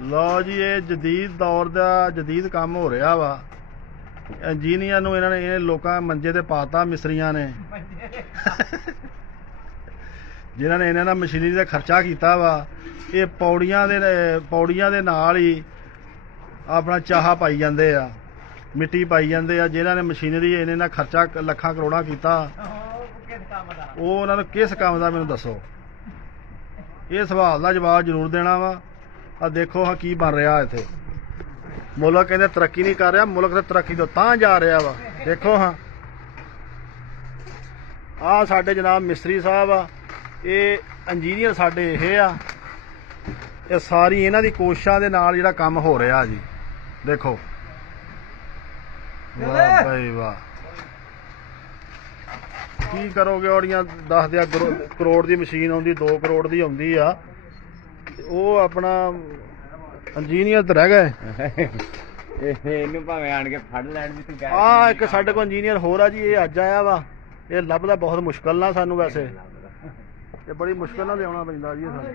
लो जी, ये जदीद दौर का जदीद काम हो रहा वा। इंजीनियर नूं इन्हां ने लोकां मंजे ते पाता मिस्त्रियां ने जिन्हां ने इन्हां नाल मशीनरी का खर्चा किया वा। ये पौड़ियां दे नाल ही अपना चाहा पाई जांदे आ, मिट्टी पाई जांदे आ। जिन्हां ने मशीनरी इन्हां खर्चा लखां करोड़ां कीता, वो उन्हां नूं किस काम दा मैनूं दसो। ये सवाल का जवाब जरूर देना वा। आ देखो हाँ की बन रहा इत्थे। मुल्क कहते तरक्की नहीं कर रहा, मुल्क तो तरक्की तो तां जा रहा वा। देखो हाँ आ साडे जनाब मिस्त्री साहब आ, ये इंजीनियर साडे ये आ। ये सारी इन्हां दी कोशिशां दे नाल जिहड़ा काम हो रहा जी। देखो वाह भाई वाह, की करोगे। औड़ियां 10 करोड़ की मशीन आउंदी, 2 करोड़ की आउंदी आ, वो अपना इंजीनियर तो रह गए। एक साडे कोल इंजीनियर होर आ जी, ये अज आया वा। ये लभदा बहुत मुश्किल ना सानू, वैसे ये बड़ी मुश्किल नाल लियाउणा पैंदा जी सानू।